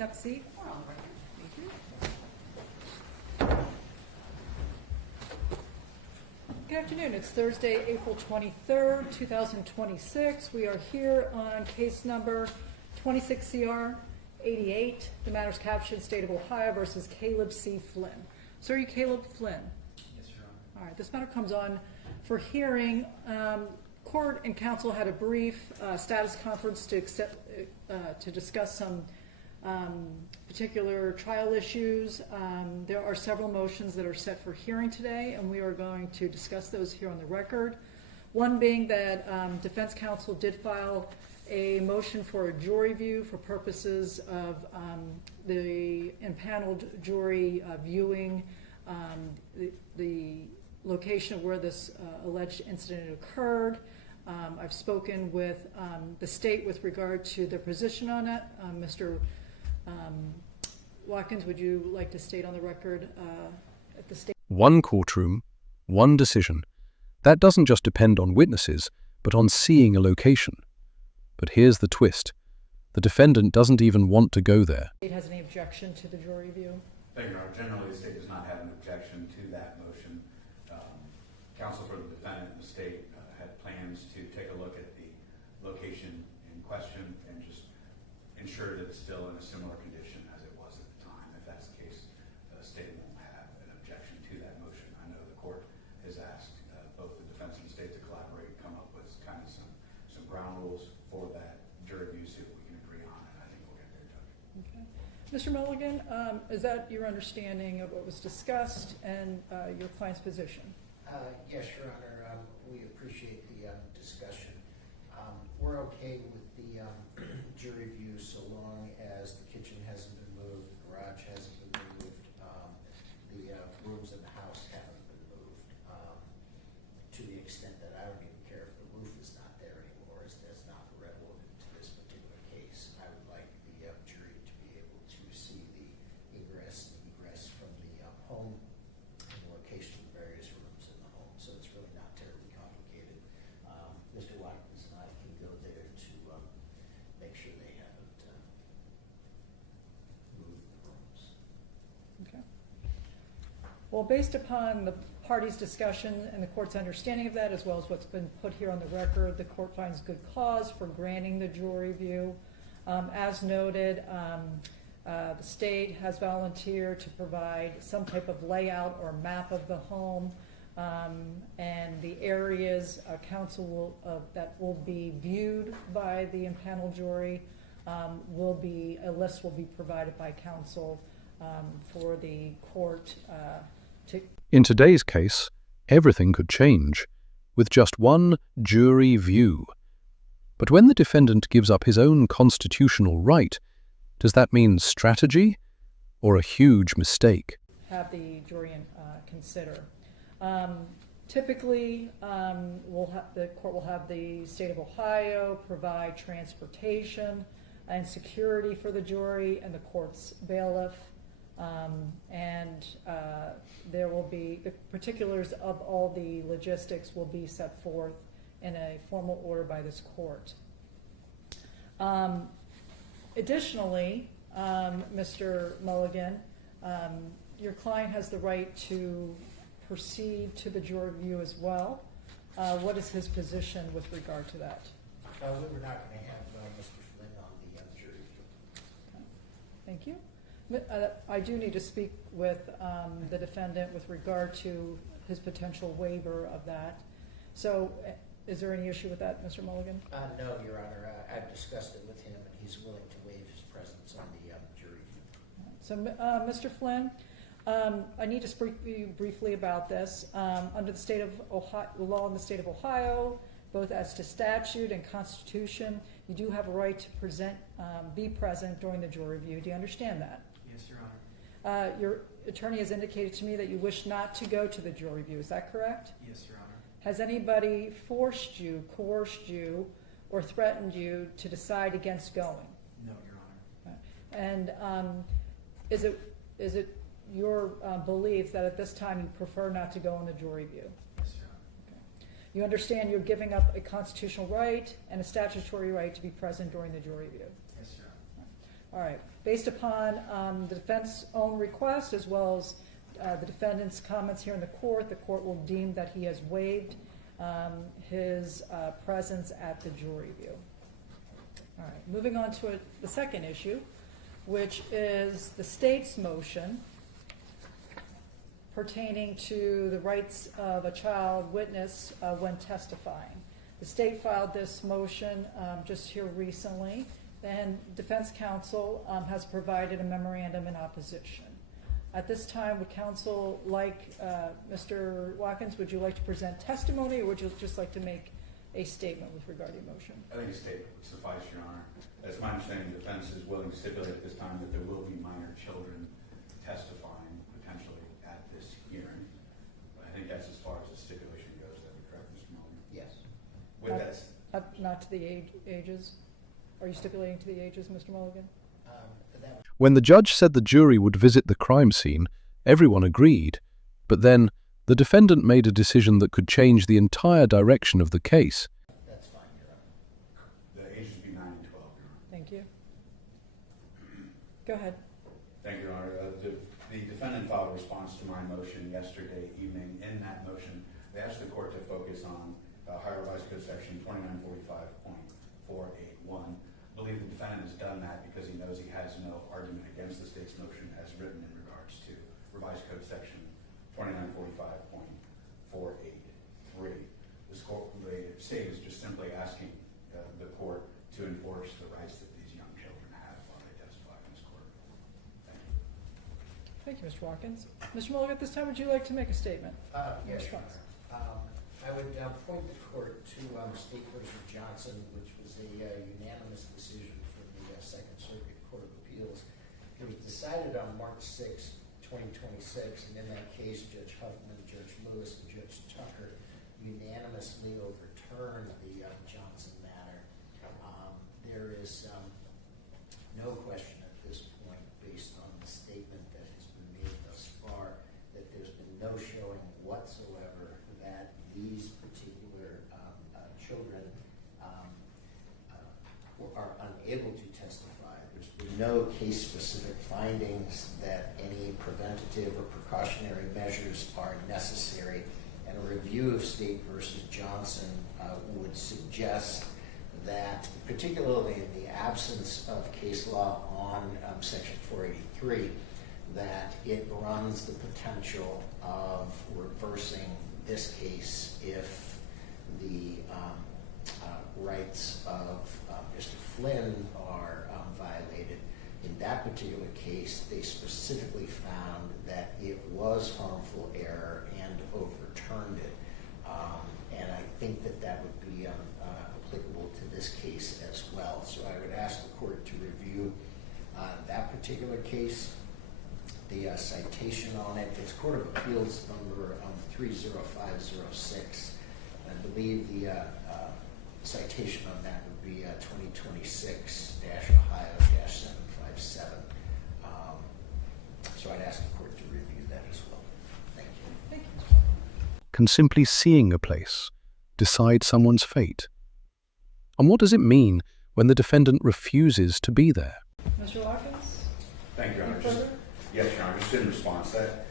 have a seat. Good afternoon. It's Thursday, April 23rd, 2026. We are here on case number 26 CR 88. The matter's captioned State of Ohio versus Caleb C. Flynn. So are you Caleb Flynn? Yes, Your Honor. All right. This matter comes on for hearing. Court and counsel had a brief status conference to discuss some particular trial issues. There are several motions that are set for hearing today, and we are going to discuss those here on the record. One being that defense counsel did file a motion for a jury view for purposes of the impaneled jury viewing the location of where this alleged incident occurred. I've spoken with the state with regard to their position on it. Mr. Watkins, would you like to state on the record at the state? One courtroom, one decision. That doesn't just depend on witnesses, but on seeing a location. But here's the twist. The defendant doesn't even want to go there. The state has any objection to the jury view? Thank you, Your Honor. Generally, the state does not have an objection to that motion. Counsel for the defendant and the state had plans to take a look at the location in question and just ensure that it's still in a similar condition as it was at the time. If that's the case, the state won't have an objection to that motion. I know the court has asked both the defense and the state to collaborate and come up with kind of some ground rules for that jury view so that we can agree on it. I think we'll get there, Judge. Okay. Mr. Mulligan, is that your understanding of what was discussed and your client's position? Yes, Your Honor. We appreciate the discussion. We're okay with the jury view so long as the kitchen hasn't been moved, the garage hasn't been moved, the rooms in the house haven't been moved. To the extent that I don't even care if the roof is not there anymore, as that's not relevant to this particular case. I would like the jury to be able to see the ingress and egress from the home and the location of the various rooms in the home. So it's really not terribly complicated. Mr. Watkins and I can go there to make sure they haven't moved the rooms. Okay. Well, based upon the parties' discussion and the court's understanding of that, as well as what's been put here on the record, the court finds good cause for granting the jury view. As noted, the state has volunteered to provide some type of layout or map of the home, and the areas counsel that will be viewed by the impaneled jury a list will be provided by counsel for the court to. In today's case, everything could change with just one jury view. But when the defendant gives up his own constitutional right, does that mean strategy or a huge mistake? Have the jury consider. Typically, the court will have the state of Ohio provide transportation and security for the jury and the court's bailiff, and there will be the particulars of all the logistics will be set forth in a formal order by this court. Additionally, Mr. Mulligan, your client has the right to proceed to the jury view as well. What is his position with regard to that? We were not going to have Mr. Flynn on the jury view. Okay. Thank you. I do need to speak with the defendant with regard to his potential waiver of that. So is there any issue with that, Mr. Mulligan? No, Your Honor. I've discussed it with him, and he's willing to waive his presence on the jury view. So, Mr. Flynn, I need to speak to you briefly about this. Under the state of Ohio, the law in the state of Ohio, both as to statute and constitution, you do have a right to be present during the jury view. Do you understand that? Yes, Your Honor. Your attorney has indicated to me that you wish not to go to the jury view. Is that correct? Yes, Your Honor. Has anybody forced you, coerced you, or threatened you to decide against going? No, Your Honor. And is it your belief that at this time you prefer not to go on the jury view? Yes, Your Honor. Okay. You understand you're giving up a constitutional right and a statutory right to be present during the jury view? Yes, Your Honor. All right, based upon the defense's own request, as well as the defendant's comments here in the court will deem that he has waived his presence at the jury view. All right, moving on to the second issue, which is the state's motion pertaining to the rights of a child witness when testifying. The state filed this motion just here recently, and defense counsel has provided a memorandum in opposition. At this time, would counsel like, Mr. Watkins, would you like to present testimony, or would you just like to make a statement with regard to your motion? I think a statement would suffice, Your Honor. As my understanding, the defense is willing to stipulate at this time that there will be minor children testifying potentially at this hearing. I think that's as far as the stipulation goes. That would correct, Mr. Mulligan? Yes. With that, Not to the ages? Are you stipulating to the ages, Mr. Mulligan? That When the judge said the jury would visit the crime scene, everyone agreed, but then the defendant made a decision that could change the entire direction of the case. That's fine, Your Honor. the ages would be 9 and 12, Your Honor. Thank you. Go ahead. Thank you, Your Honor. The defendant filed a response to my motion yesterday evening. In that motion, they asked the court to focus on Ohio Revised Code Section 2945.481. I believe the defendant has done that because he knows he has no argument against the state's motion as written in regards to Revised Code Section 2945.483. The state is just simply asking the court to enforce the rights that these young children have while they testify in this court. Thank you. Thank you, Mr. Watkins. Mr. Mulligan, at this time, would you like to make a statement? Yes, Your Response. Honor. I would point the court to State v. Johnson, which was a unanimous decision from the Second Circuit Court of Appeals. It was decided on March 6, 2026, and in that case, Judge Huffman, Judge Lewis, and Judge Tucker unanimously overturned the Johnson matter. There is no question at this point, based on the statement that has been made thus far, that there's been no showing whatsoever that these particular children are unable to testify. There's been no case-specific findings that any preventative or precautionary measures are necessary, and a review of State versus Johnson would suggest that, particularly in the absence of case law on Section 483, that it runs the potential of reversing this case if the rights of Mr. Flynn are violated. In that particular case, they specifically found that it was harmful error and overturned it. And I think that that would be applicable to this case as well. So I would ask the court to review that particular case. The citation on it, it's Court of Appeals number 30506. I believe the citation on that would be 2026-Ohio-757. So I'd ask the court to review that as well. Thank you. Thank you. Can simply seeing a place decide someone's fate? And what does it mean when the defendant refuses to be there? Mr. Watkins? Thank you, Your Honor. Any further? Yes, Your Honor. Just in response, that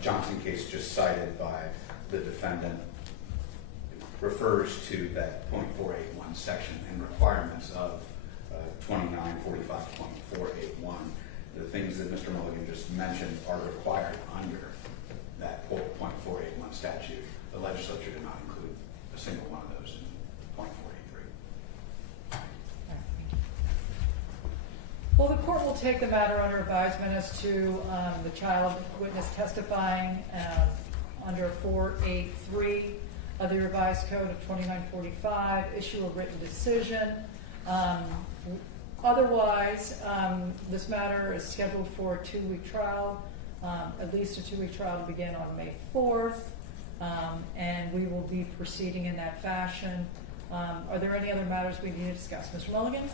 Johnson case just cited by the defendant refers to that .481 section and requirements of 2945.481. The things that Mr. Mulligan just mentioned are required under that .481 statute. The legislature did not include a single one of those in .483. Well, the court will take the matter under advisement as to the child witness testifying under 483 of the revised code of 2945, issue a written decision. Otherwise, this matter is scheduled for a 2-week trial, at least a 2-week trial to begin on May 4th, and we will be proceeding in that fashion. Are there any other matters we need to discuss? Mr. Mulligan?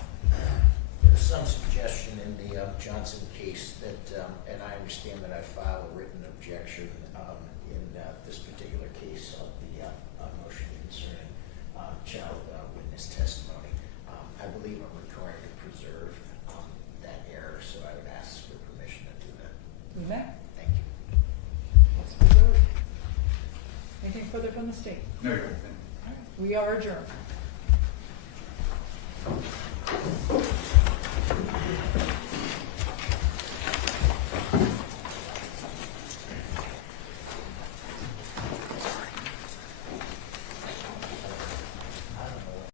There's some suggestion in the Johnson case that, and I understand that I filed a written objection in this particular case of the motion concerning child witness testimony. I believe I'm required to preserve that so I would ask for permission to do that. We may. Thank you. That's reserved. Anything further from the state? No, you're right. We are adjourned.